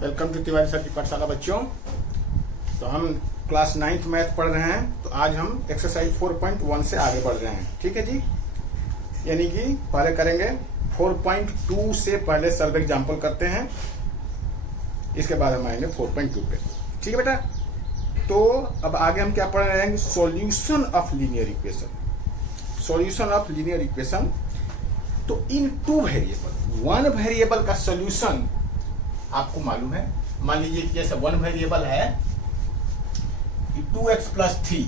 Welcome to Tiwari sir की पाठशाला बच्चों। तो हम क्लास 9th मैथ पढ़ रहे हैं। तो आज हम एक्सरसाइज 4.1 से आगे बढ़ रहे हैं। ठीक है जी, यानी कि पहले करेंगे 4.2 से पहले सॉल्व एग्जाम्पल करते हैं, इसके बाद हम आएंगे 4.2 पे। ठीक है बेटा। तो अब आगे हम क्या पढ़ रहे हैं? Solution of linear equation. Solution of linear equation. तो इन टू वेरिएबल, वन वेरिएबल का सॉल्यूशन आपको मालूम है। मान लीजिए कि जैसे वन वेरिएबल है कि 2x + 3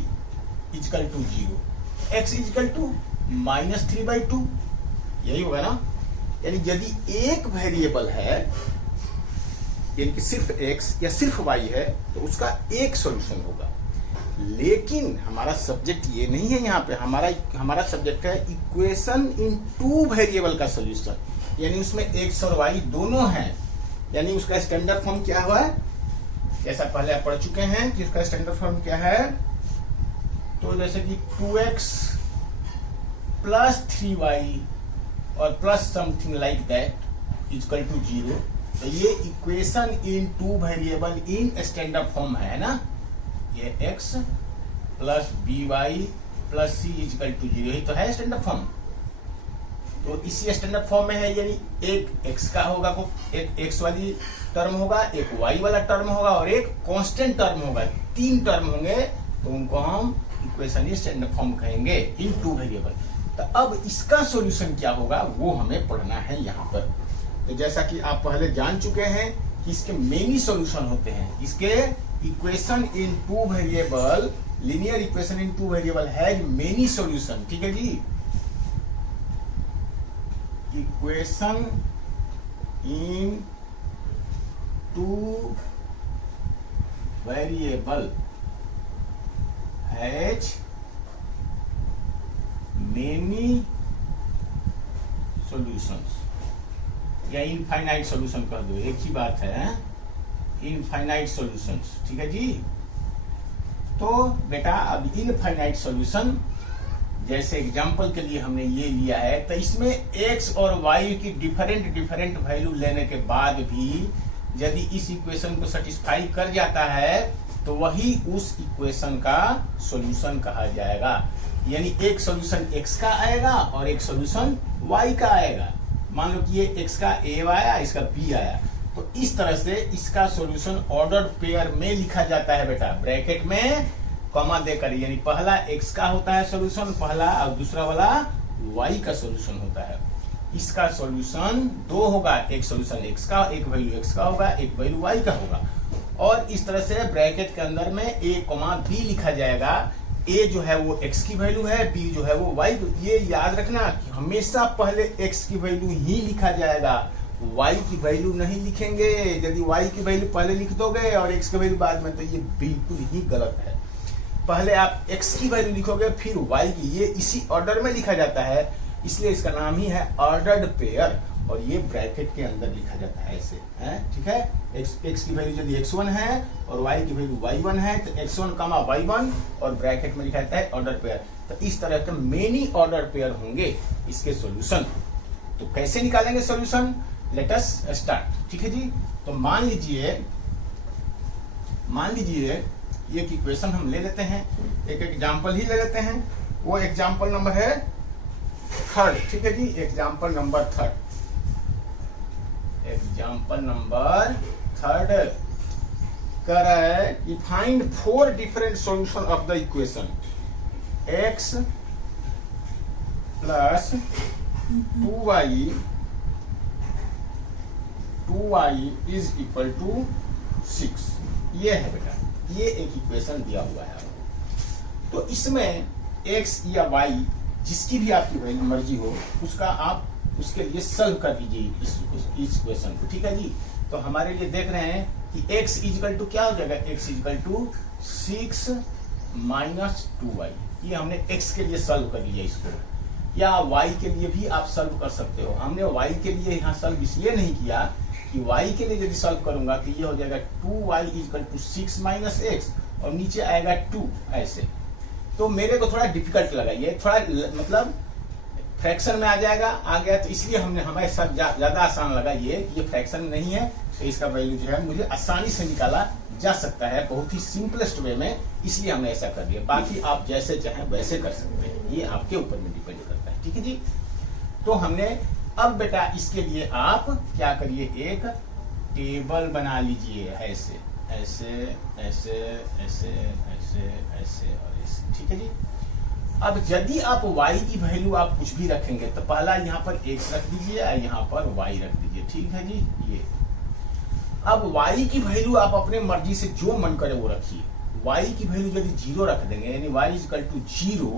= 0, x = -3/2, यही होगा ना। यानी यदि एक वेरिएबल है, यानी कि सिर्फ x या सिर्फ y है, तो उसका एक सॉल्यूशन होगा। लेकिन हमारा सब्जेक्ट ये नहीं है। यहाँ पे हमारा सब्जेक्ट है इक्वेशन इन टू वेरिएबल का सॉल्यूशन, यानी उसमें x और y दोनों हैं। यानी उसका स्टैंडर्ड फॉर्म क्या हुआ है, जैसा पहले आप पढ़ चुके हैं कि उसका स्टैंडर्ड फॉर्म क्या है। तो जैसे कि 2x + 3y और प्लस समथिंग लाइक दैट = 0। तो ये equation in two variable in standard form है ना। ये x + by + c = 0, यही तो है स्टैंडर्ड फॉर्म। तो इसी स्टैंडर्ड फॉर्म में है, यानी एक x का होगा, एक x वाली टर्म होगा, एक y वाला टर्म होगा और एक कांस्टेंट टर्म होगा। तीन टर्म होंगे, तो उनको हम इक्वेशन स्टैंडर्ड फॉर्म कहेंगे इन टू वेरिएबल। तो अब इसका सॉल्यूशन क्या होगा वो हमें पढ़ना है यहाँ पर। तो जैसा कि आप पहले जान चुके हैं कि इसके मेनी सॉल्यूशन होते हैं। इसके equation in two variable, linear equation in two variable has many solution. ठीक है जी। Equation in two variable has many solutions, या इनफाइनाइट सॉल्यूशन कह दो, एक ही बात है, इनफाइनाइट सॉल्यूशंस। ठीक है जी। तो बेटा अब इनफाइनाइट सॉल्यूशन, जैसे एग्जाम्पल के लिए हमने ये लिया है, तो इसमें x और y की डिफरेंट वैल्यू लेने के बाद भी यदि इस इक्वेशन को सेटिस्फाई कर जाता है, तो वही उस इक्वेशन का सॉल्यूशन कहा जाएगा। यानी एक सॉल्यूशन x का आएगा और एक सॉल्यूशन y का आएगा। मान लो कि ये x का a आया, इसका b आया, तो इस तरह से इसका सॉल्यूशन ऑर्डर्ड पेयर में लिखा जाता है बेटा, ब्रैकेट में कॉमा देकर। यानी पहला x का होता है सॉल्यूशन पहला, और दूसरा वाला y का सॉल्यूशन होता है। इसका सॉल्यूशन दो होगा, एक सॉल्यूशन x का, एक वैल्यू x का होगा, एक वैल्यू y का होगा। और इस तरह से ब्रैकेट के अंदर में a, b लिखा जाएगा। a जो है वो x की वैल्यू है, b जो है वो y। ये याद रखना कि हमेशा पहले x की वैल्यू ही लिखा जाएगा, y की वैल्यू नहीं लिखेंगे। यदि y की वैल्यू पहले लिख दोगे और x की वैल्यू बाद में, तो ये बिल्कुल ही गलत है। पहले आप x की वैल्यू लिखोगे फिर y की, ये इसी ऑर्डर में लिखा जाता है, इसलिए इसका नाम ही है ऑर्डर्ड पेयर। और ये ब्रैकेट के अंदर लिखा जाता है ऐसे, है ठीक है। x की वैल्यू यदि x1 है और y की वैल्यू y1 है, तो x1, y1 और ब्रैकेट में लिखा जाता है ऑर्डर पेयर। तो इस तरह के मेनी ऑर्डर पेयर होंगे इसके सॉल्यूशन। तो कैसे निकालेंगे सॉल्यूशन? Let us start. ठीक है जी। तो मान लीजिए एक इक्वेशन हम ले लेते हैं, एक एग्जाम्पल ही ले लेते हैं। वो एग्जाम्पल नंबर है 3। ठीक है जी। एग्जाम्पल नंबर 3 कह रहा है कि find 4 different solution of the equation x + 2y = 6। ये है बेटा, ये एक इक्वेशन दिया हुआ है। तो इसमें x या y जिसकी भी आपकी मर्जी हो, उसका आप उसके लिए सॉल्व कर दीजिए इस इक्वेशन को। ठीक है जी। तो हमारे लिए देख रहे हैं कि x = क्या हो जाएगा, x = 6 - 2y। ये हमने x के लिए सॉल्व कर लिया इसको, या y के लिए भी आप सॉल्व कर सकते हो। हमने y के लिए यहाँ सॉल्व इसलिए नहीं किया कि y के लिए यदि सॉल्व करूंगा तो ये हो जाएगा 2y = 6 - x और नीचे आएगा 2 ऐसे। तो मेरे को थोड़ा डिफिकल्ट लगा, ये थोड़ा मतलब फ्रैक्शन में आ जाएगा, आ गया, तो इसलिए हमने हमें सब ज्यादा आसान लगा ये कि ये फ्रैक्शन में नहीं है, तो इसका वैल्यू जो है मुझे आसानी से निकाला जा सकता है बहुत ही सिंपलेस्ट वे में, इसलिए हमने ऐसा कर दिया। बाकी आप जैसे चाहें वैसे कर सकते हैं, ये आपके ऊपर में डिपेंड करता है। ठीक है जी। तो हमने अब बेटा इसके लिए आप क्या करिए, एक टेबल बना लीजिए, ऐसे ऐसे ऐसे ऐसे ऐसे ऐसे और ऐसे। ठीक है जी। अब यदि आप y की वैल्यू आप कुछ भी रखेंगे तो पहला यहाँ पर x रख दीजिए और यहाँ पर y रख दीजिए। ठीक है जी। ये अब y की वैल्यू आप अपने मर्जी से जो मन करे वो रखिए। y की वैल्यू यदि 0 रख देंगे, यानी y इक्वल टू 0,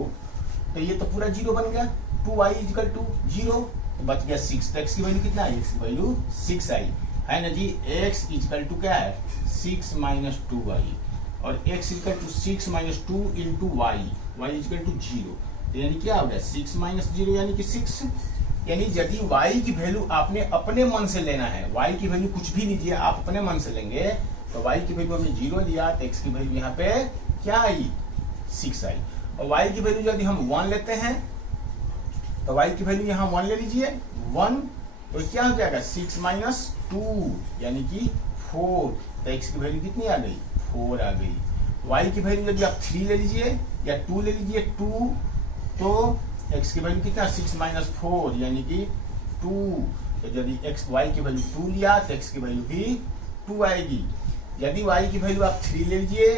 तो ये तो पूरा 0 बन गया। 2y इक्वल टू 0 तो बच गया 6। तो x की वैल्यू कितना है, x की वैल्यू 6 आई है ना जी। x इक्वल टू क्या है, 6 माइनस 2y, और x equal to 6 minus 2 into y, y equal to 0, यानी क्या हो गया 6 माइनस 0 यानी कि 6। यानी यदि y की वैल्यू आपने अपने मन से लेना है, y की वैल्यू कुछ भी लीजिए, आप अपने मन से लेंगे, तो y की वैल्यू हमने 0 लिया तो x की वैल्यू यहाँ पे क्या आई, 6 आई। और y की वैल्यू यदि हम 1 लेते हैं तो y की वैल्यू यहाँ 1 ले लीजिए, 1, तो क्या हो जाएगा 6 माइनस 2 यानी कि 4, तो x की वैल्यू कितनी आ गई, 4 आ गई। y की वैल्यू यदि आप 3 ले लीजिए या 2 ले लीजिए, 2, तो x की वैल्यू कितना, 6 माइनस 4 यानी कि 2, तो यदि y की वैल्यू 2 लिया तो x की वैल्यू भी 2 आएगी। यदि y की वैल्यू आप 3 ले लीजिए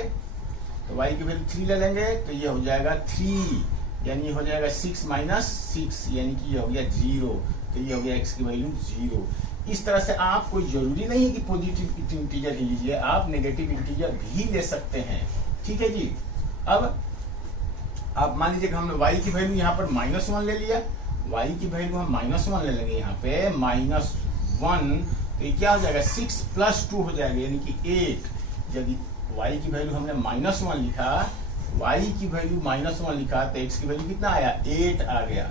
तो y की वैल्यू 3 ले लेंगे तो ये हो जाएगा 3, यानी हो जाएगा 6 माइनस 6 यानी कि ये हो गया 0, तो ये हो गया x की वैल्यू 0। इस तरह से आप, कोई जरूरी नहीं है कि पॉजिटिव इंटीजर ही लीजिए, आप नेगेटिव इंटीजर भी ले सकते हैं। ठीक है जी। अब आप मान लीजिए कि हमने y की वैल्यू यहाँ पर -1 ले लिया, y की वैल्यू हम -1 ले लेंगे यहाँ पे -1, तो ये क्या हो जाएगा 6 प्लस 2 हो जाएगा यानी कि 8। यदि y की वैल्यू हमने -1 लिखा, y की वैल्यू -1 लिखा तो x की वैल्यू कितना आया, 8 आ गया।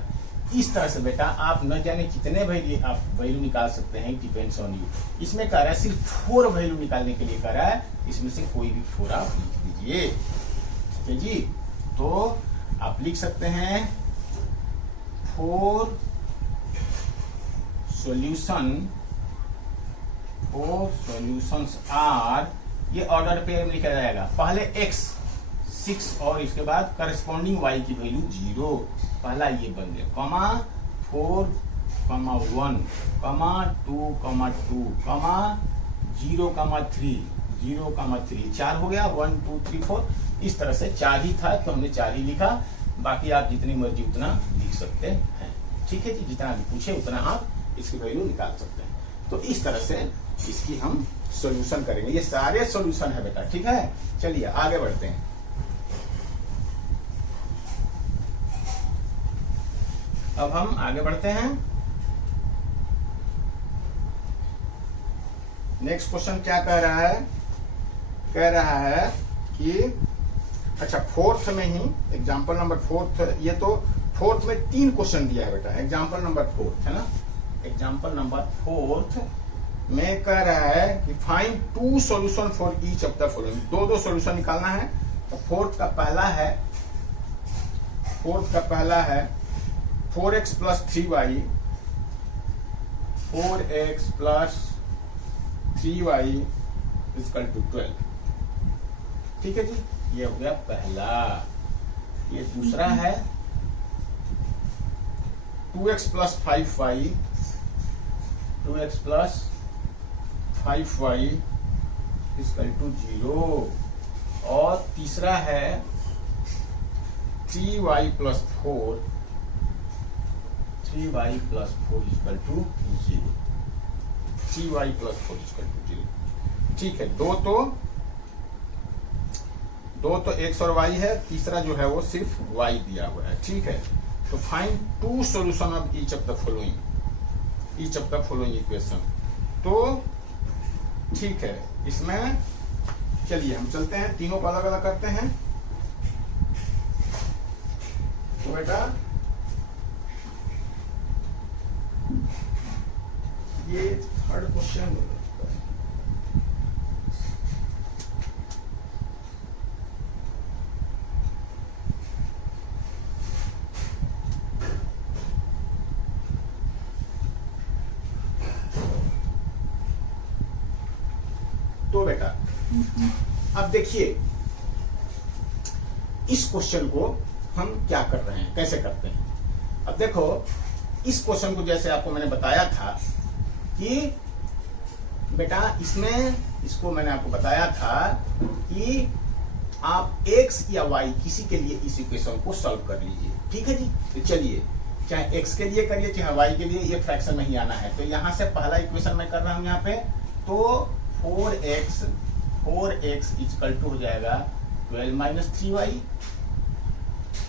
इस तरह से बेटा आप न जाने कितने वैल्यू आप वैल्यू निकाल सकते हैं, डिपेंड्स ऑन यू। इसमें कह रहा है सिर्फ 4 वैल्यू निकालने के लिए कह रहा है, इसमें से कोई भी 4 आप लिख दीजिए। ठीक है जी। तो आप लिख सकते हैं 4 सॉल्यूशंस आर, ये ऑर्डर पे लिखा जाएगा, पहले x 6 और इसके बाद करस्पॉन्डिंग y की वैल्यू 0, पहला ये बन गया, कॉमा 4, 1, 2, 2, 0, 3, 4 हो गया, 1, 2, 3, 4। इस तरह से 4 ही था तो हमने 4 ही लिखा, बाकी आप जितनी मर्जी उतना लिख सकते हैं। ठीक है जी। जितना भी पूछे उतना आप इसकी वैल्यू निकाल सकते हैं। तो इस तरह से इसकी हम सॉल्यूशन करेंगे, ये सारे सॉल्यूशन है बेटा। ठीक है, चलिए आगे बढ़ते हैं। अब हम आगे बढ़ते हैं। नेक्स्ट क्वेश्चन क्या कह रहा है, कह रहा है कि अच्छा फोर्थ में ही एग्जांपल नंबर 4, ये तो फोर्थ में 3 क्वेश्चन दिया है बेटा, एग्जांपल नंबर 4 है ना। एग्जांपल नंबर 4 में कह रहा है कि find 2 solution for each of the following, 2 solution निकालना है। तो फोर्थ का पहला है 4x plus 3y, 4x plus 3y equal to 12। ठीक है जी, ये हो गया पहला। ये दूसरा है 2x plus 5y, 2x plus 5y equal to 0। और तीसरा है 3y plus 4, 3y plus 4 equal to 0, 3y plus 4 equal to 0। ठीक है, दो तो x और y है, तीसरा जो है वो सिर्फ y दिया हुआ है। ठीक है, तो find 2 solution of each of the following equation. तो ठीक है, इसमें चलिए हम चलते हैं, तीनों को अलग अलग करते हैं। तो बेटा ये थर्ड क्वेश्चन बेटा, अब देखिए इस क्वेश्चन को हम क्या कर रहे हैं, कैसे करते हैं। अब देखो इस क्वेश्चन को जैसे आपको मैंने बताया था कि बेटा इसमें, इसको मैंने आपको बताया था कि आप x या y किसी के लिए इस इक्वेशन को सॉल्व कर लीजिए, ठीक है जी। तो चलिए, चाहे x के लिए करिए चाहे y के लिए, ये फ्रैक्शन में ही आना है। तो यहां से पहला इक्वेशन मैं कर रहा हूं यहाँ पे, तो 4x इक्वल टू हो जाएगा 12 minus 3y,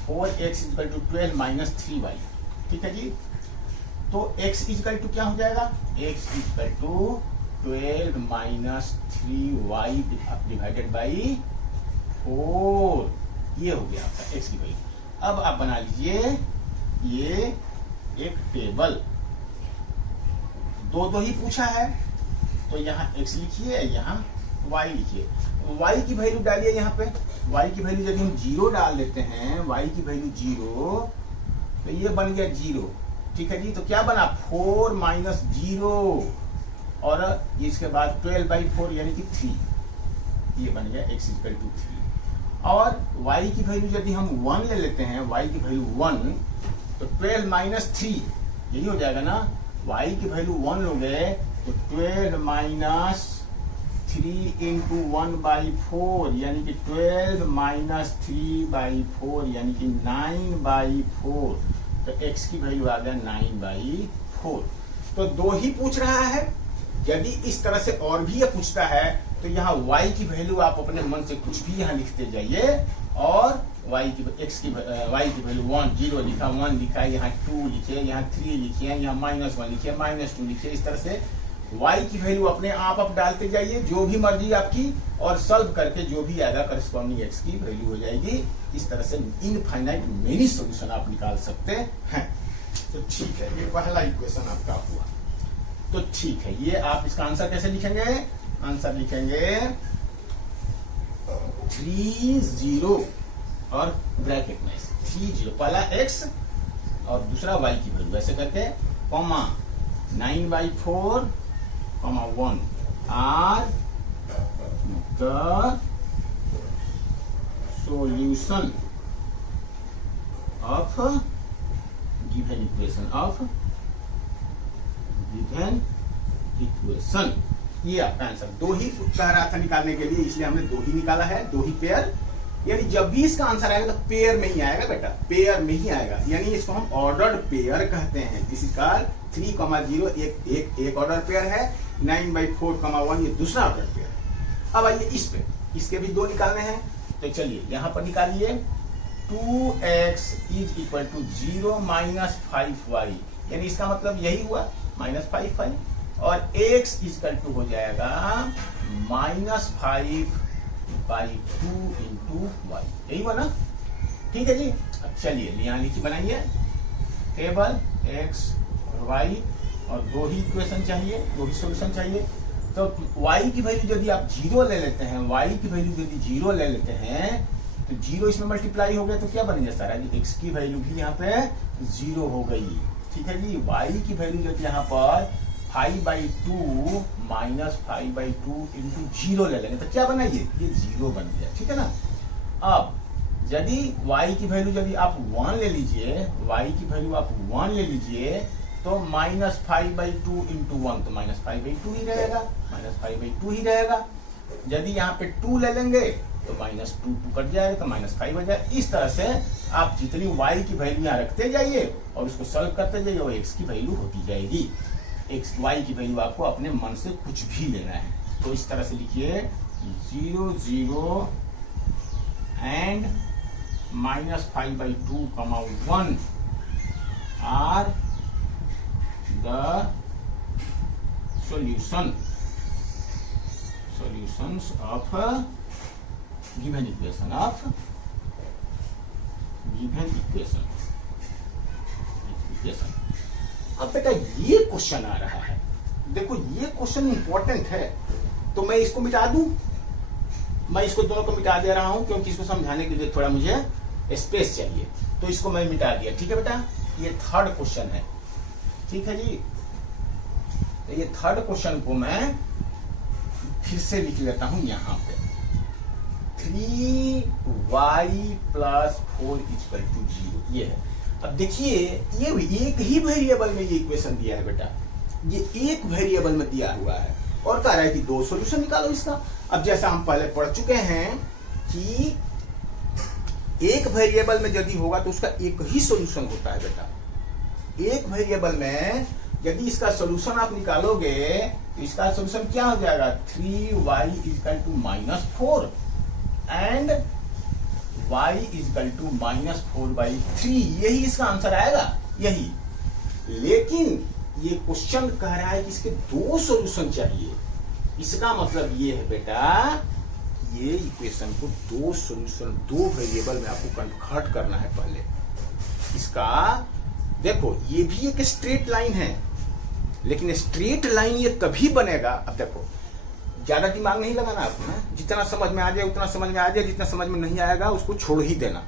4x equal to 12 minus 3y, ठीक है जी। तो x इक्वल टू क्या हो जाएगा, x equal to 12 minus 3y divided by 4, ये हो गया आपका x की वैल्यू। अब आप बना लीजिए ये एक टेबल, दो ही पूछा है, तो यहाँ x लिखिए, यहाँ y लिखिए। y की वैल्यू डालिए यहाँ पे, y की वैल्यू यदि हम 0 डाल देते हैं, y की वैल्यू 0, तो ये बन गया 0, ठीक है जी। तो क्या बना 4 माइनस 0 और इसके बाद 12 बाई 4 यानी कि 3, ये बन गया x इक्वल टू 3। और y की वैल्यू यदि हम 1 ले लेते हैं, y की वैल्यू 1, तो 12 माइनस 3 यही हो जाएगा ना, y की वैल्यू 1 लोगे तो 12 माइनस 3 इंटू 1 बाई 4 यानी कि 12 माइनस 3 बाई 4 यानी कि 9 बाई 4, तो x की वैल्यू आ गया 9 बाई 4। तो दो ही पूछ रहा है, यदि इस तरह से और भी ये पूछता है तो यहाँ y की वैल्यू आप अपने मन से कुछ भी यहाँ लिखते जाइए, और y की वैल्यू 1 0 लिखा, 1 लिखा, यहाँ 2 लिखिए, यहाँ 3 लिखिए, यहाँ -1 लिखिए, -2 लिखिए। इस तरह से y की वैल्यू अपने आप डालते जाइए, जो भी मर्जी आपकी, और सॉल्व करके जो भी आएगा करस्पॉन्डिंग x की वैल्यू हो जाएगी। इस तरह से इनफाइनाइट मेनी सॉल्यूशन आप निकाल सकते हैं। तो ठीक है, ये पहला इक्वेशन आपका हुआ। तो ठीक है, ये आप इसका आंसर कैसे लिखेंगे, आंसर लिखेंगे 30 और ब्रैकेट में 30, पहला x और दूसरा y की वैल्यू ऐसे करके, comma 9 by 4, comma 1 are the solution of given equation। ये आपका आंसर, दो ही कह रहा था निकालने के लिए, इसलिए हमने दो ही निकाला है, दो ही पेयर। यानी जब भी इसका आंसर आएगा तो पेयर में ही आएगा बेटा, पेयर में ही आएगा, यानी इसको हम ऑर्डर्ड पेयर कहते हैं। इसी कार 3,0 एक ऑर्डर पेयर है, 9 बाई 4, 1 ये दूसरा ऑर्डर पेयर है। अब आइए इस पे, इसके भी दो निकालने हैं, तो चलिए यहाँ पर निकालिए। 2x is equal to 0 minus 5y, यानी इसका मतलब यही हुआ -5y, और x इक्वल टू हो जाएगा -5 बाई 2 इंटू y, यही हुआ ना, ठीक है जी। अब चलिए यहाँ लिखिए, बनाइए टेबल x और y, और दो ही इक्वेशन चाहिए, दो ही सॉल्यूशन चाहिए। तो y की वैल्यू यदि आप 0 ले लेते हैं, y की वैल्यू यदि 0 ले लेते हैं, तो 0 इसमें मल्टीप्लाई हो गया तो क्या बन गया सारा जी, x की वैल्यू भी यहाँ पे 0 हो गई, ठीक है जी। y की वैल्यू यदि यहाँ पर 5 बाई 2 माइनस 5 बाई 2 इंटू 0 ले लेंगे तो क्या बना, ये 0 बन गया, ठीक है ना। अब यदि y की वैल्यू यदि आप 1 ले लीजिए, y की वैल्यू आप 1 ले लीजिए, तो -5 बाई 2 इंटू 1, तो -5 बाई 2 ही रहेगा, -5 बाई 2 ही रहेगा। यदि यहाँ पे 2 ले लेंगे तो -2 कट जाएगा, तो -5 हो जाएगा। इस तरह से आप जितनी y की वैल्यू यहाँ रखते जाइए और उसको सॉल्व करते जाइए, और x की वैल्यू होती जाएगी। y की वैल्यू आपको अपने मन से कुछ भी लेना है, तो इस तरह से लिखिए 0 0 and -5 by 2, 1 are the solutions of given equation अब बेटा ये क्वेश्चन आ रहा है, देखो ये क्वेश्चन इंपॉर्टेंट है, तो मैं इसको मिटा दूं, मैं इसको दोनों को मिटा दे रहा हूं क्योंकि इसको समझाने के लिए थोड़ा मुझे स्पेस चाहिए, तो इसको मैं मिटा दिया, ठीक है बेटा। ये थर्ड क्वेश्चन है, ठीक है जी। तो ये थर्ड क्वेश्चन को मैं फिर से लिख लेता हूं यहां पे 3y प्लस 4 इक्वल टू 0 ये है। अब देखिए ये एक ही वेरिएबल में ये इक्वेशन दिया है बेटा, ये एक वेरिएबल में दिया हुआ है और कह रहा है कि दो सॉल्यूशन निकालो इसका। अब जैसा हम पहले पढ़ चुके हैं कि एक वेरिएबल में यदि होगा तो उसका एक ही सॉल्यूशन होता है बेटा। एक वेरिएबल में यदि इसका सॉल्यूशन आप निकालोगे तो इसका सॉल्यूशन क्या हो जाएगा 3y equal to -4 and y equal to -4/3, यही इसका आंसर आएगा यही। लेकिन ये क्वेश्चन कह रहा है कि इसके दो सॉल्यूशन चाहिए। इसका मतलब ये है बेटा ये इक्वेशन को दो सॉल्यूशन दो वेरिएबल में आपको कन्वर्ट करना है पहले। इसका देखो ये भी एक स्ट्रेट लाइन है, लेकिन स्ट्रेट लाइन ये तभी बनेगा। अब देखो ज्यादा दिमाग नहीं लगाना आपको, जितना समझ में आ जाए उतना समझ में आ जाए, जितना समझ में नहीं आएगा उसको छोड़ ही देना।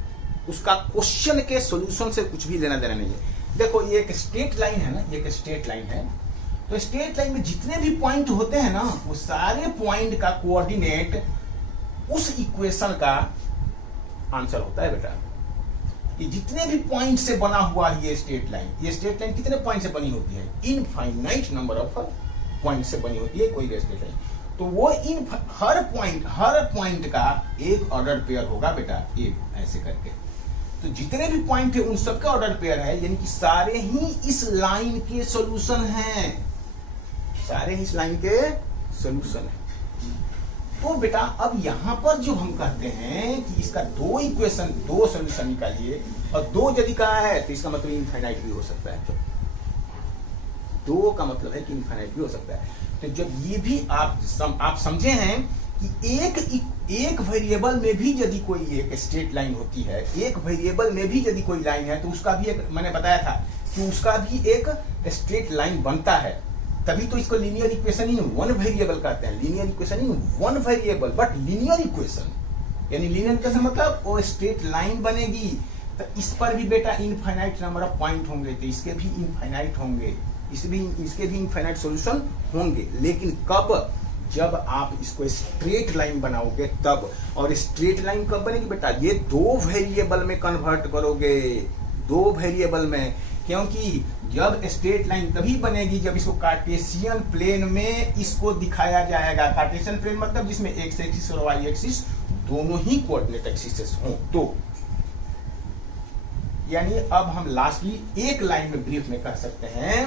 उसका क्वेश्चन के सॉल्यूशन से कुछ भी लेना देना नहीं है। देखो ये एक स्ट्रेट लाइन है ना, ये एक स्ट्रेट लाइन है, तो स्ट्रेट लाइन में जितने भी पॉइंट होते हैं ना वो सारे पॉइंट का कोऑर्डिनेट उस इक्वेशन का आंसर होता है बेटा। ये जितने भी पॉइंट से बना हुआ है ये स्ट्रेट लाइन कितने पॉइंट से बनी होती है? इनफाइनाइट नंबर ऑफ पॉइंट से बनी होती है कोई भी स्ट्रेट लाइन। तो वो हर पॉइंट का एक ऑर्डर पेयर होगा बेटा, एक ऐसे करके। तो जितने भी पॉइंट है उन सबका ऑर्डर पेयर है, यानी कि सारे ही इस लाइन के सॉल्यूशन हैं, सारे ही इस लाइन के सॉल्यूशन है। तो बेटा अब यहां पर जो हम कहते हैं कि इसका दो सॉल्यूशन निकालिए, और दो यदि कहा है तो इसका मतलब इनफाइनाइट भी हो सकता है। तो दो का मतलब है कि इनफाइनाइट भी हो सकता है। तो जब ये भी आप समझे हैं कि एक वेरिएबल में भी यदि कोई एक स्ट्रेट लाइन होती है, एक वेरिएबल में भी यदि कोई लाइन है तो उसका भी एक, मैंने बताया था कि उसका भी एक स्ट्रेट लाइन बनता है। तभी तो इसको linear equation in one variable कहते हैं। Linear equation in one variable but linear equation, यानी लीनियर इक्वेशन मतलब वो स्ट्रेट लाइन बनेगी। तो इस पर भी बेटा इनफाइनाइट नंबर ऑफ पॉइंट होंगे, तो इसके भी इनफाइनाइट होंगे, इसके भी इनफाइनाइट सॉल्यूशन होंगे। लेकिन कब? जब आप इसको स्ट्रेट लाइन बनाओगे तब। और स्ट्रेट लाइन कब बनेगी बेटा? ये दो वेरिएबल में कन्वर्ट करोगे, दो वेरिएबल में। क्योंकि जब स्ट्रेट लाइन तभी बनेगी जब इसको कार्टेशियन प्लेन में इसको दिखाया जाएगा। कार्टेशियन प्लेन मतलब जिसमें एक्स एक्सिस और वाई एक्सिस दोनों ही कोऑर्डिनेट एक्सिस हों। तो यानी अब हम लास्टली एक लाइन में ब्रीफ में कह सकते हैं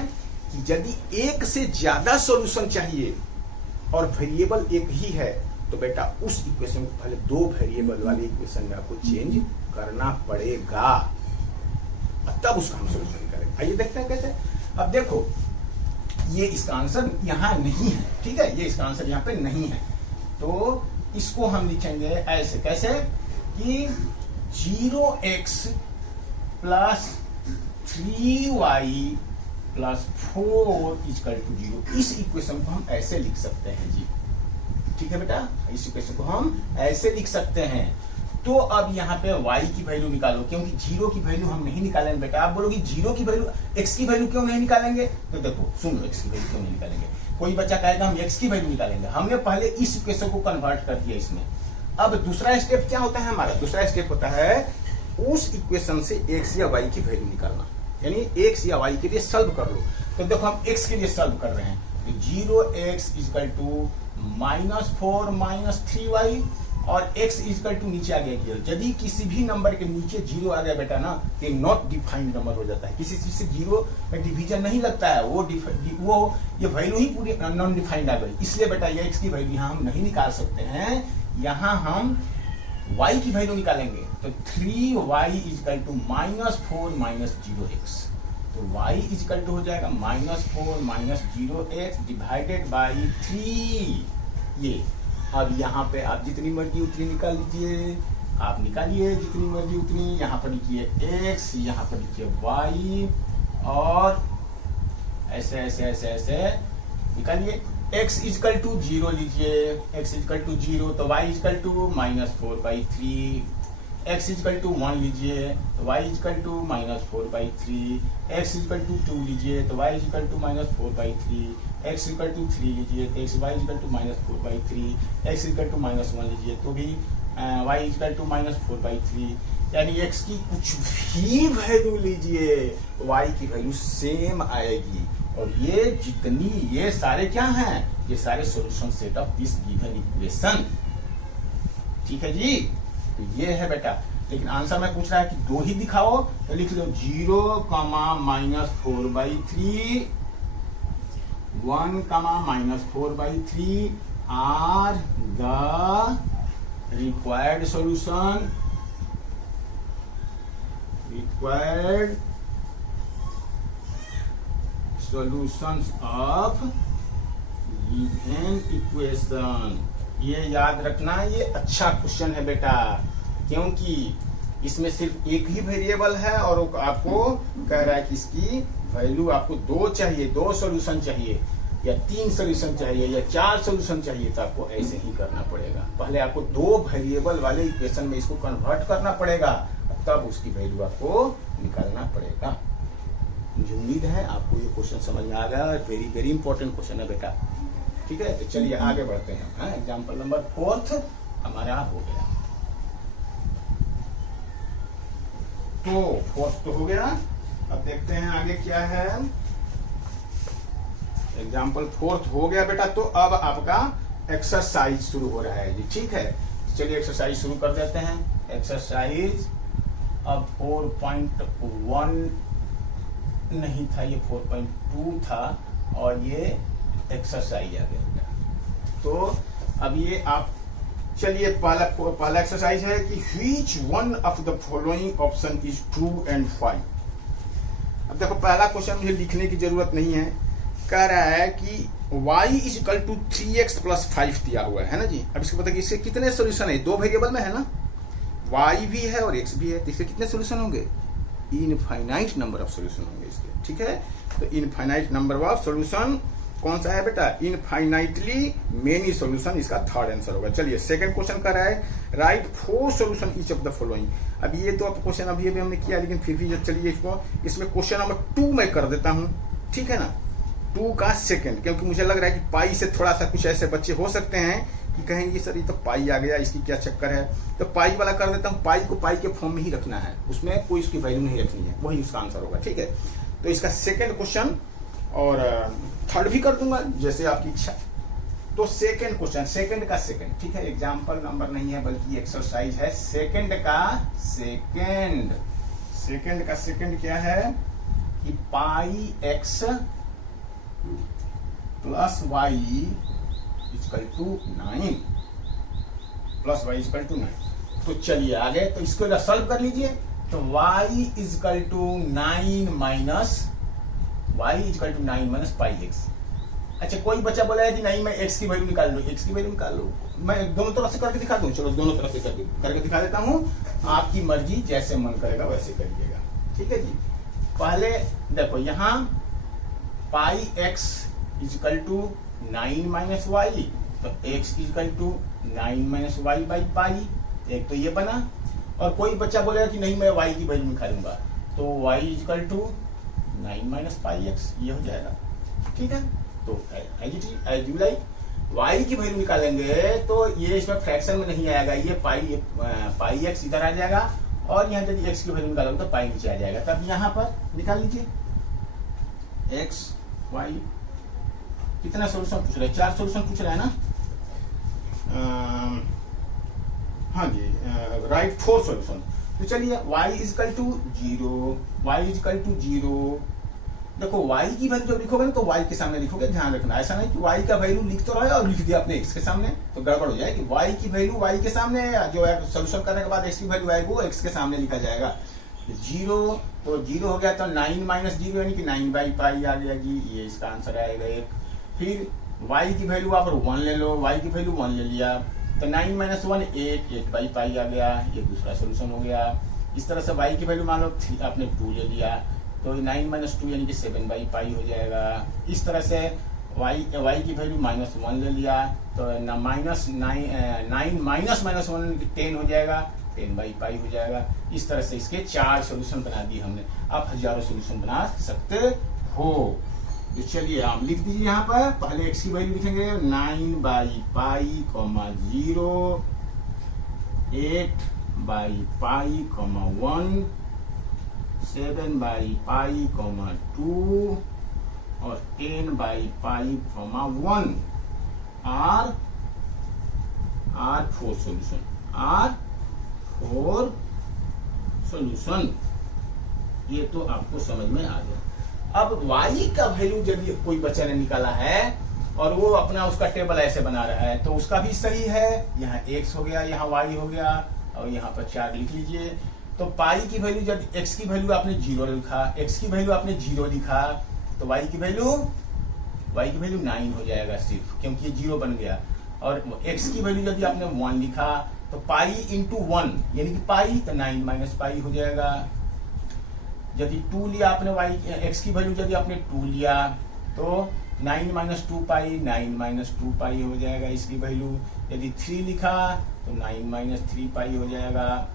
कि यदि एक से ज्यादा सॉल्यूशन चाहिए और वेरिएबल एक ही है तो बेटा उस इक्वेशन को पहले दो वेरिएबल वाले इक्वेशन में आपको चेंज करना पड़ेगा, तब उसका हम सॉल्यूशन करेंगे। आइए देखते हैं कैसे। अब देखो ये इसका आंसर यहाँ नहीं है, ठीक है, ये इसका आंसर यहाँ पे नहीं है। तो इसको हम लिखेंगे ऐसे, कैसे कि 0x plus 3y plus 4 equal to 0। इस इक्वेशन को हम ऐसे लिख सकते हैं जी, ठीक है बेटा, इस इक्वेशन को हम ऐसे लिख सकते हैं। तो अब यहाँ पे y की वैल्यू निकालो, क्योंकि 0 की वैल्यू हम नहीं निकालेंगे बेटा। आप बोलोगे 0 की वैल्यू, x की वैल्यू क्यों नहीं निकालेंगे? तो देखो सुन लो, x की वैल्यू क्यों नहीं निकालेंगे। कोई बच्चा कहेगा हम x की वैल्यू निकालेंगे, हमने पहले इस इक्वेशन को कन्वर्ट कर दिया इसमें। अब दूसरा स्टेप क्या होता है हमारा? दूसरा स्टेप होता है उस इक्वेशन से x या y की वैल्यू निकालना, यानी x या y के लिए सॉल्व कर लो। तो देखो हम x के लिए सॉल्व कर रहे हैं, तो 0x इक्वल टू -4 -3y और x इक्वल टू नीचे आ गया 0। यदि किसी भी नंबर के नीचे 0 आ गया बेटा ना, तो नॉट डिफाइंड नंबर हो जाता है। किसी चीज से 0 में डिवीजन नहीं लगता है, वो ये वैल्यू ही पूरी नॉन डिफाइंड आ गई। इसलिए बेटा ये x की वैल्यू यहाँ हम नहीं निकाल सकते हैं, यहाँ हम y की वैल्यू निकालेंगे। तो 3y इक्वल टू -4 -0x, तो y इक्वल टू हो जाएगा -4 -0x डिवाइडेड बाई 3। ये अब यहाँ पे आप जितनी मर्जी उतनी निकाल लीजिए, आप निकालिए जितनी मर्जी उतनी। यहाँ पर लिखिए x, यहाँ पर लिखिए y, और ऐसे ऐसे ऐसे ऐसे निकालिए। x इक्वल टू 0 लीजिए, x इक्वल टू 0, तो y equal to -4/3। x equal to 1 लीजिए तो y equal to -4/3, x equal to 2 लीजिए तो y equal to -4/3, x equal to 3 लीजिए तो y equal to -4/3, x equal to -1 लीजिए तो भी y इजकल टू -4/3, यानी x की कुछ भी वैल्यू लीजिए y की वैल्यू सेम आएगी। और ये जितनी ये सारे क्या हैं, ये सारे solution set of this given equation. ठीक है जी, तो ये है बेटा। लेकिन आंसर में पूछ रहा है कि 2 ही दिखाओ, तो लिख लो 0, -4/3, 1, -4/3 are the required solutions of given equation। ये याद रखना, ये अच्छा क्वेश्चन है बेटा, क्योंकि इसमें सिर्फ एक ही वेरिएबल है और वो आपको कह रहा है कि इसकी वैल्यू आपको 2 चाहिए, 2 सॉल्यूशन चाहिए या 3 सॉल्यूशन चाहिए या 4 सॉल्यूशन चाहिए, तो आपको ऐसे ही करना पड़ेगा। पहले आपको 2 वेरिएबल वाले इक्वेशन में इसको कन्वर्ट करना पड़ेगा, तब उसकी वैल्यू आपको निकालना पड़ेगा। मुझे उम्मीद है आपको ये क्वेश्चन समझ में आ गया। वेरी वेरी इंपॉर्टेंट क्वेश्चन है बेटा। ठीक है, तो चलिए आगे बढ़ते हैं। एग्जाम्पल नंबर 4 हमारा हो गया। तो 4 तो हो गया, अब देखते हैं आगे क्या है। एग्जाम्पल 4 हो गया बेटा। तो अब आपका एक्सरसाइज शुरू हो रहा है जी। ठीक है, चलिए एक्सरसाइज शुरू कर देते हैं। एक्सरसाइज अब 4.1 नहीं था, ये 4.2 था और ये एक्सरसाइज आ गया। तो अब ये आप चलिए पहला एक्सरसाइज है कि which one of the following option is true and five. अब देखो पहला क्वेश्चन मुझे लिखने की जरूरत नहीं है, कह रहा है कि y इक्वल टू 3x + 5 दिया हुआ है ना जी। अब इसको पता कि इसके कितने सोल्यूशन है, 2 वेरिएबल में है ना, y भी है और x भी है, तो इसके कितने सोल्यूशन होंगे, इनफाइनाइट नंबर ऑफ सोल्यूशन होंगे इसके। ठीक है, तो इनफाइनाइट नंबर ऑफ सोल्यूशन कौन सा है बेटा, इनफाइनाइटली मेनी सोल्यूशन, इसका थर्ड आंसर होगा। चलिए सेकंड क्वेश्चन कर रहा है right 4 solution each of the following. अब ये तो अब क्वेश्चन अभी हमने किया, लेकिन फिर भी चलिए इसमें क्वेश्चन नंबर 2 में कर देता हूं। ठीक है ना, 2 का सेकंड, क्योंकि मुझे लग रहा है कि पाई से थोड़ा सा कुछ ऐसे बच्चे हो सकते हैं कि कहेंगे सर ये तो पाई आ गया, इसकी क्या चक्कर है, तो पाई वाला कर देता हूँ। पाई को पाई के फॉर्म में ही रखना है, उसमें कोई उसकी वैल्यू नहीं रखनी है, वही उसका आंसर होगा। ठीक है, तो इसका सेकंड क्वेश्चन और थर्ड भी कर दूंगा जैसे आपकी इच्छा। तो सेकंड क्वेश्चन, सेकंड का सेकंड, ठीक है, एग्जाम्पल नंबर नहीं है बल्कि एक्सरसाइज है। सेकंड का सेकंड, सेकंड का सेकंड क्या है कि pi x plus y equal to 9, plus y equal to 9। तो चलिए आगे, तो इसको सॉल्व कर लीजिए। तो y equal to 9 minus y equal to 9 minus pi x. अच्छा, कोई बच्चा बोला है कि नहीं मैं x की वैल्यू निकाल लो, x की वैल्यू निकाल लो, मैं दोनों तरफ से करके दिखा दूं। चलो दोनों तरफ से करके दिखा देता हूं, आपकी मर्जी, जैसे मन करेगा वैसे करिएगा। ठीक है जी, पहले देखो यहाँ pi x equal to 9 minus y, तो x equal to 9 minus y by pi, एक तो ये बना। और कोई बच्चा बोलेगा कि नहीं मैं y की वैल्यू निकालूंगा, तो y equal to 9 minus pi x, ये हो जाएगा। ठीक है, तो एज यू लाइक y की वैल्यू निकालेंगे तो ये इसमें फ्रैक्शन में नहीं आएगा, ये पाई एक्स इधर आ जाएगा और यहाँ यदि x की वैल्यू निकालोगे तो पाई नीचे आ जाएगा। तब यहाँ पर निकाल लीजिए x y, कितना सोल्यूशन पूछ रहे हैं, 4 सोल्यूशन पूछ रहा है ना। हाँ जी, राइट 4 सोल्यूशन। तो चलिए y equal to 0, y equal to 0। देखो y की वैल्यू जब लिखोगे ना तो y के सामने लिखोगे, ध्यान रखना, ऐसा नहीं कि y का वैल्यू लिख तो रहे और लिख दिया अपने x के सामने, तो गड़बड़ हो जाएगी। y की वैल्यू y के सामने, जो है सोल्यूशन करने के बाद x की वैल्यू आएगी वो x के सामने लिखा जाएगा। 0, तो 0 हो गया, तो 9 माइनस 0 यानी कि 9 बाई पाई आ गया जी, ये इसका आंसर आएगा एक। फिर y की वैल्यू आप 1 ले लो, y की वैल्यू 1 ले लिया, तो 9 माइनस 1 8 बाई पाई आ गया, ये दूसरा सोल्यूशन हो गया। इस तरह से y की वैल्यू मान लो आपने 2 ले लिया, तो 9 माइनस 2 यानी कि 7 बाई पाई हो जाएगा। इस तरह से y की वैल्यू -1 ले लिया, तो -9 माइनस -1 10 हो जाएगा, 10/π हो जाएगा। इस तरह से इसके 4 सॉल्यूशन बना दिए हमने। आप हजारों सॉल्यूशन बना सकते हो। तो चलिए आप लिख दीजिए यहाँ पर, पहले x की वैल्यू लिखेंगे 9/π, 0, 8/π, 1, 7/π, 2 और 10/π, 1 आर 4 सॉल्यूशन, आर 4 सॉल्यूशन। ये तो आपको समझ में आ गया। अब y का वैल्यू यदि कोई बच्चा ने निकाला है और वो अपना उसका टेबल ऐसे बना रहा है तो उसका भी सही है। यहाँ x हो गया, यहाँ y हो गया और यहाँ पर 4 लिख लीजिए। तो पाई की वैल्यू जब x की वैल्यू आपने 0 लिखा, x की वैल्यू आपने 0 लिखा, तो y की वैल्यू 9 हो जाएगा सिर्फ, क्योंकि ये 0 बन गया। और x की वैल्यू यदि आपने 1 लिखा तो पाई इंटू 1 यानी कि पाई, तो 9 - पाई हो जाएगा। यदि 2 लिया आपने x की वैल्यू यदि आपने 2 लिया तो 9 - 2π, 9 - 2π हो जाएगा इसकी वैल्यू। यदि 3 लिखा तो 9 - 3π हो जाएगा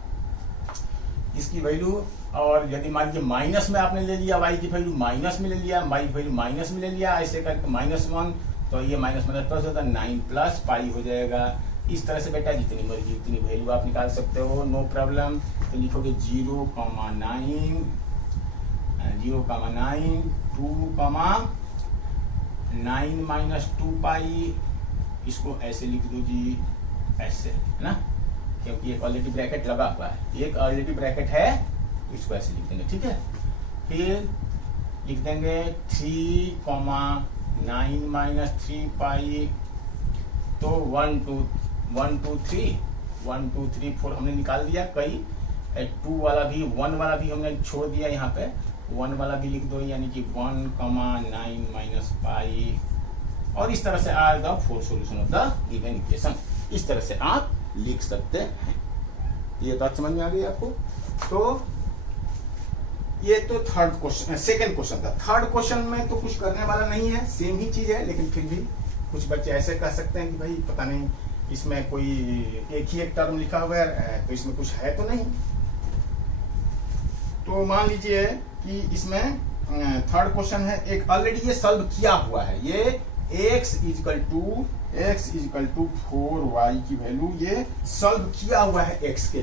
इसकी वैल्यू। और यदि मान लीजिए माइनस में आपने ले लिया, y की वैल्यू माइनस में ले लिया, y की वैल्यू माइनस में ले लिया, ऐसे करके -1, तो ये माइनस प्लस होता है, 9 + π हो जाएगा। इस तरह से बेटा जितनी मर्जी उतनी वैल्यू आप निकाल सकते हो, नो प्रॉब्लम। तो लिखोगे 0,9, 2, 9 - 2π, इसको ऐसे लिख दो जी, ऐसे, है ना, क्योंकि एक ऑलरेडी ब्रैकेट लगा हुआ है, एक ऑलरेडी ब्रैकेट है, इसको ऐसे लिख देंगे, ठीक है। फिर लिख देंगे 3,9 - 3π, तो 1 2 3 4 हमने निकाल दिया। कई 2 वाला भी, 1 वाला भी हमने छोड़ दिया, यहाँ पे 1 वाला भी लिख दो, यानी कि 1,9 - π। और इस तरह से are the 4 solution of the given equation. इस तरह से आप लिख सकते हैं। ये बात समझ में आ गई आपको। तो ये तो थर्ड क्वेश्चन, सेकंड क्वेश्चन था। थर्ड क्वेश्चन में तो कुछ करने वाला नहीं है, सेम ही चीज है, लेकिन फिर भी कुछ बच्चे ऐसे कह सकते हैं कि भाई पता नहीं इसमें कोई एक ही एक टर्म लिखा हुआ है, तो इसमें कुछ है तो नहीं। तो मान लीजिए कि इसमें थर्ड क्वेश्चन है, एक ऑलरेडी ये सॉल्व किया हुआ है। ये x = 4y की वैल्यू ये सॉल्व किया हुआ है x के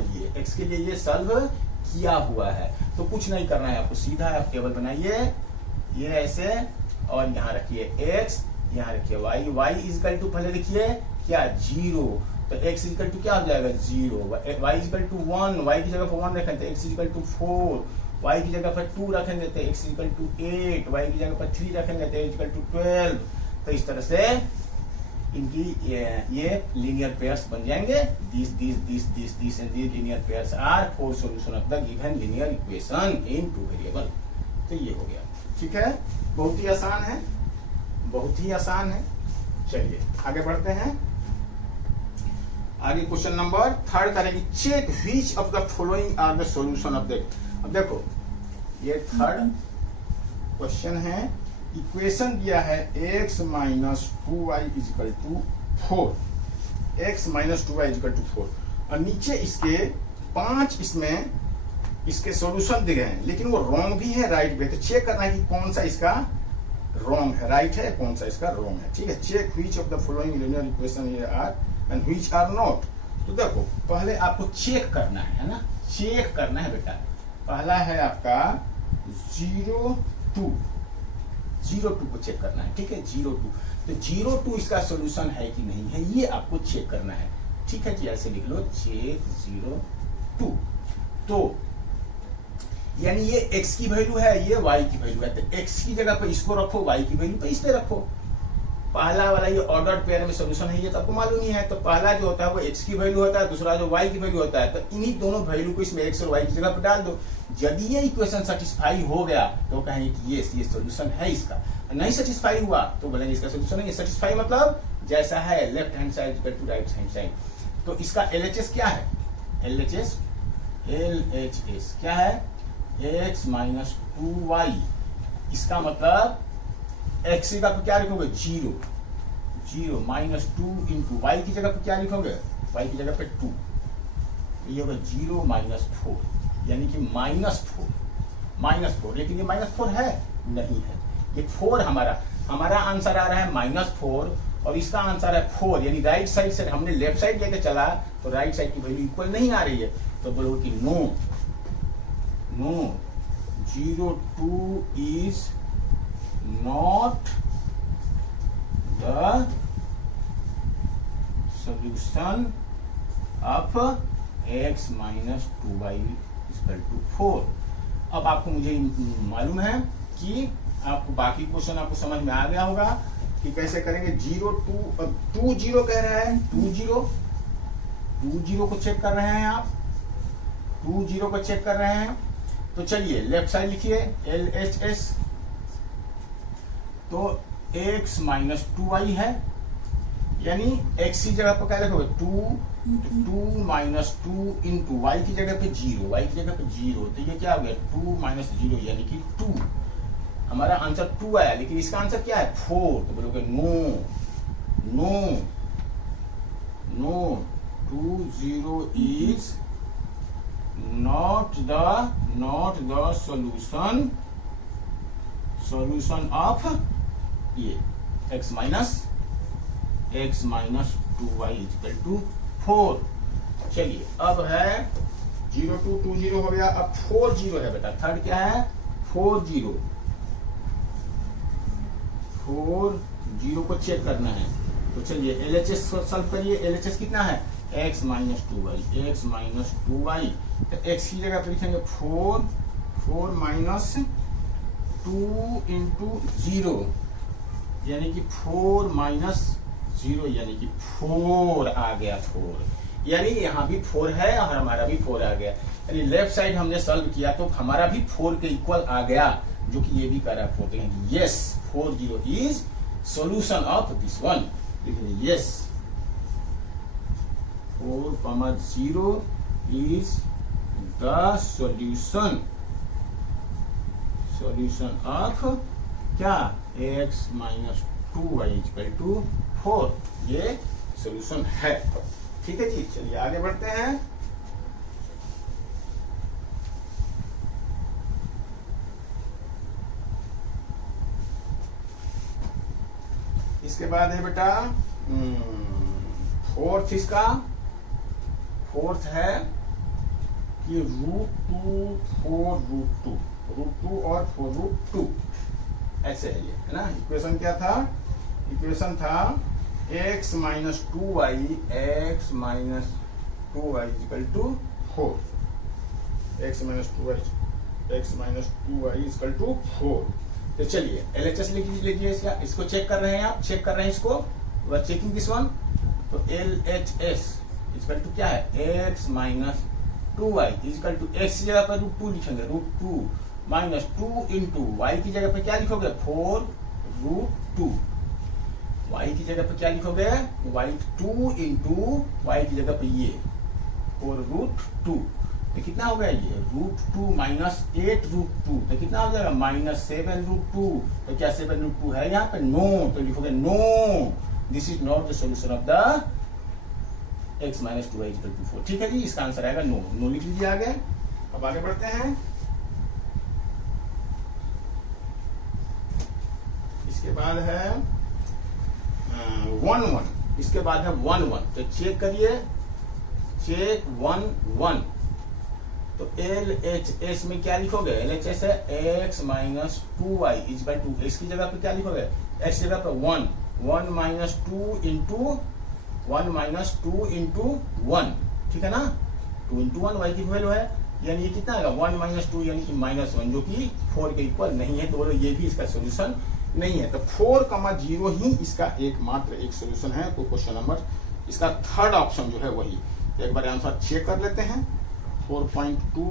लिए ये सॉल्व किया हुआ है। तो कुछ नहीं करना है आपको, सीधा आप टेबल बनाइए, ये ऐसे, और यहाँ रखिए x, यहाँ रखिए y = पहले लिखिए क्या 0, तो x = क्या हो जाएगा 0, y = 1, y की जगह पर 1 रखें तो x = 4, y की जगह पर 2 रखेंगे तो x = 8, y की जगह पर 3 रखेंगे तो x = 12। तो इस तरह से इनकी ये लीनियर पेयर्स बन जाएंगे। This and this linear pairs are 4 solution of the given linear equation in 2 variable. तो ये हो गया, ठीक है। बहुत ही आसान है, बहुत ही आसान है। चलिए आगे बढ़ते हैं। आगे क्वेश्चन नंबर 3 करेंगे, check which of the following are the solution of the. अब देखो ये थर्ड क्वेश्चन है, इक्वेशन दिया है x - 2y = 4, x - 2y = 4, और नीचे इसके 5 इसके सॉल्यूशन दिए हैं, लेकिन वो रॉन्ग भी है, राइट भी है। तो चेक करना है कि कौन सा इसका रॉन्ग है, राइट है, कौन सा इसका रॉन्ग है, ठीक है। Check which of the following linear equation are and which are not. तो देखो पहले आपको चेक करना है ना, चेक करना है बेटा। पहला है आपका 0,2 को चेक करना है, ठीक है। 0,2, तो 0,2 इसका सॉल्यूशन है कि नहीं है, ये आपको चेक करना है, ठीक है जी। ऐसे लिख लो, चेक 0,2। तो यानी ये x की वैल्यू है, ये y की वैल्यू है, तो x की जगह पर इसको रखो, y की वैल्यू पे इस पे रखो। पहला वाला ये ऑर्डर्ड पेयर में सॉल्यूशन है, ये तो आपको मालूम ही है। तो पहला जो होता है वो x की वैल्यू होता है, दूसरा जो y की वैल्यू होता है। तो इन्हीं दोनों वैल्यू को इसमें x और y की जगह पर डाल दो। यदि ये इक्वेशन सेटिस्फाई हो गया तो कहेंगे कि ये सॉल्यूशन है इसका। नहीं सेटिस्फाई हुआ तो बोलेंगे इसका सॉल्यूशन नहीं है। सेटिस्फाई मतलब जैसा है left hand side equal to right hand side. तो इसका LHS क्या है, LHS क्या है, x - 2y। इसका मतलब x की जगह पर क्या लिखोगे 0 -2 इंटू y की जगह पर क्या लिखोगे, y की जगह पे 2, ये होगा 0 माइनस 4 यानी कि -4, लेकिन ये -4 है नहीं है, ये 4 हमारा आंसर आ रहा है -4 और इसका आंसर है 4, यानी राइट साइड से हमने लेफ्ट साइड लेके चला तो राइट साइड की वैल्यू इक्वल नहीं आ रही है, तो बोलो कि no 02 is not the solution of x minus 2y equal to 4। अब आपको मुझे मालूम है कि आपको बाकी क्वेश्चन आपको समझ में आ गया होगा कि कैसे करेंगे। 2 0 कह रहा है, 2 0 को चेक कर रहे हैं आप, 2 0 को चेक कर रहे हैं। तो चलिए लेफ्ट साइड लिखिए LHS, तो x माइनस 2y है, यानी x की जगह पर क्या लिखोगे 2 माइनस 2 इंटू y की जगह पे 0, y की जगह पे 0, तो ये क्या हो गया 2 माइनस 0 यानी कि 2। हमारा आंसर 2 आया, लेकिन इसका आंसर क्या है 4, तो बोलोगे no 2 0 is not the solution of ये x minus 2y equal to 4। चलिए अब है 0 2 2 0 हो गया, अब 4 0 है बेटा, थर्ड क्या है 4 0 को चेक करना है। तो चलिए LHS सॉल्व करिए। LHS कितना है x माइनस 2y, तो x की जगह पे लिखेंगे 4 माइनस 2 इंटू 0 यानी कि 4 माइनस 0 यानी कि 4 आ गया 4, यानी यहाँ भी 4 है और हमारा भी 4 आ गया, यानी लेफ्ट साइड हमने सॉल्व किया तो हमारा भी 4 के इक्वल आ गया, जो कि ये भी कर रहा है 4, तो yes 4 0 is solution of this one, लिखेंगे yes 4, 0 is the solution of क्या x minus 2y equal to 4, ये सॉल्यूशन है। ठीक है जी, चलिए आगे बढ़ते हैं। इसके बाद है बेटा फोर्थ है कि √2 और 4√2 ऐसे है, ये है ना। इक्वेशन क्या था, इक्वेशन था x minus 2y equal to 4, x minus 2y equal to 4। तो चलिए LHS लिखिए, इसको चेक कर रहे हैं आप, चेक कर रहे हैं इसको, वी चेकिंग दिस वन। तो LHS इक्वल टू क्या है x minus 2y equal to x की जगह पर √2 लिखेंगे, √2 माइनस 2 इंटू y की जगह पे क्या लिखोगे 4√2, y की जगह पे क्या लिखोगे 2 इंटू y की जगह पे ये 4√2, तो कितना हो गया ये √2 माइनस 8√2, तो कितना हो जाएगा माइनस 7√2, तो क्या 7√2 है यहाँ पे, नो, तो लिखोगे no this is not the solution of the x minus 2y equal to 4। ठीक है जी, इसका आंसर आएगा नो लिख लीजिए आगे। अब आगे बढ़ते हैं। इसके बाद है 1 इसके बाद है 1 तो चेक करिए, चेक 1 तो LHS में क्या लिखोगे, LHS है x minus 2y equal to, x की जगह पे क्या लिखोगे x की जगह पे 1 माइनस 2 इंटू 1, ठीक है ना, 2 इंटू 1 y की वैल्यू है, यानी ये कितना आएगा 1 माइनस 2 यानी कि -1, जो कि 4 के इक्वल नहीं है, तो बोलो ये भी इसका सॉल्यूशन नहीं है। तो 4, 0 ही इसका एकमात्र एक सॉल्यूशन है। तो क्वेश्चन नंबर इसका थर्ड ऑप्शन जो है वही, तो एक बार आंसर चेक कर लेते हैं। 4.2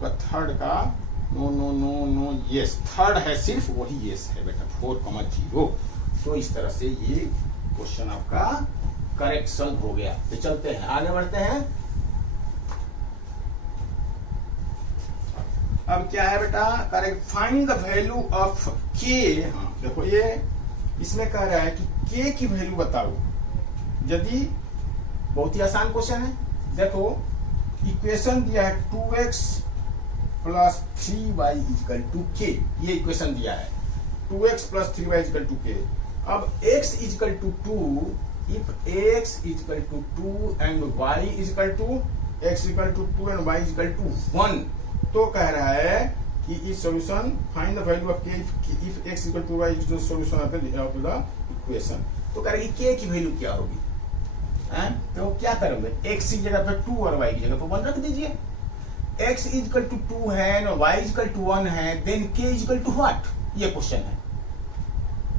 का थर्ड का नो यस, थर्ड है सिर्फ वही यस है बेटा 4, 0। तो इस तरह से ये क्वेश्चन आपका करेक्ट सॉल्व हो गया। तो चलते हैं आगे बढ़ते हैं। अब क्या है बेटा, correct find the value of k। हाँ देखो ये इसमें कह रहा है कि के की वैल्यू बताओ। यदि बहुत ही आसान क्वेश्चन है, देखो इक्वेशन दिया है 2x plus 3y equal to के, ये इक्वेशन दिया है 2x plus 3y equal to के। अब x equal to 2, if x equal to 2 and y equal to x equal to 2 and y equal to 1, तो कह रहा है कि इस solution find the value of k if x equal to y is the solution of the equation. तो कह रहा है कि k की वैल्यू क्या होगी, तो क्या करोगे, x की जगह पे 2 और y की जगह पे 1 रख दीजिए। x इक्वल टू 2 है और y इक्वल टू 1 है, then k equal to what, ये क्वेश्चन है।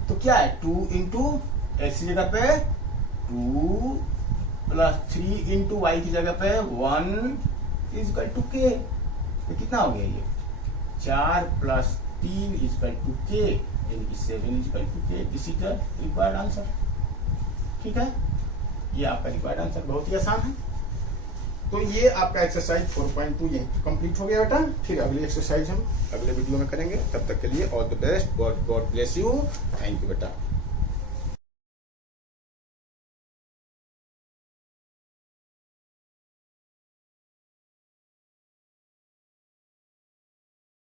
तो क्या है 2 इंटू x की जगह पे 2 प्लस 3 इंटू y की जगह पे 1 इक्वल टू k। तो कितना हो गया ये 4 प्लस 3 इक्वल टू k, यानी कि 7 equal to k। This is the required answer. ठीक है, ये आपका रिक्वायर्ड आंसर, बहुत ही आसान है। तो ये आपका एक्सरसाइज 4.2 ये कंप्लीट हो गया बेटा। फिर अगली एक्सरसाइज हम अगले वीडियो में करेंगे, तब तक के लिए all the best, God bless you, thank you बेटा।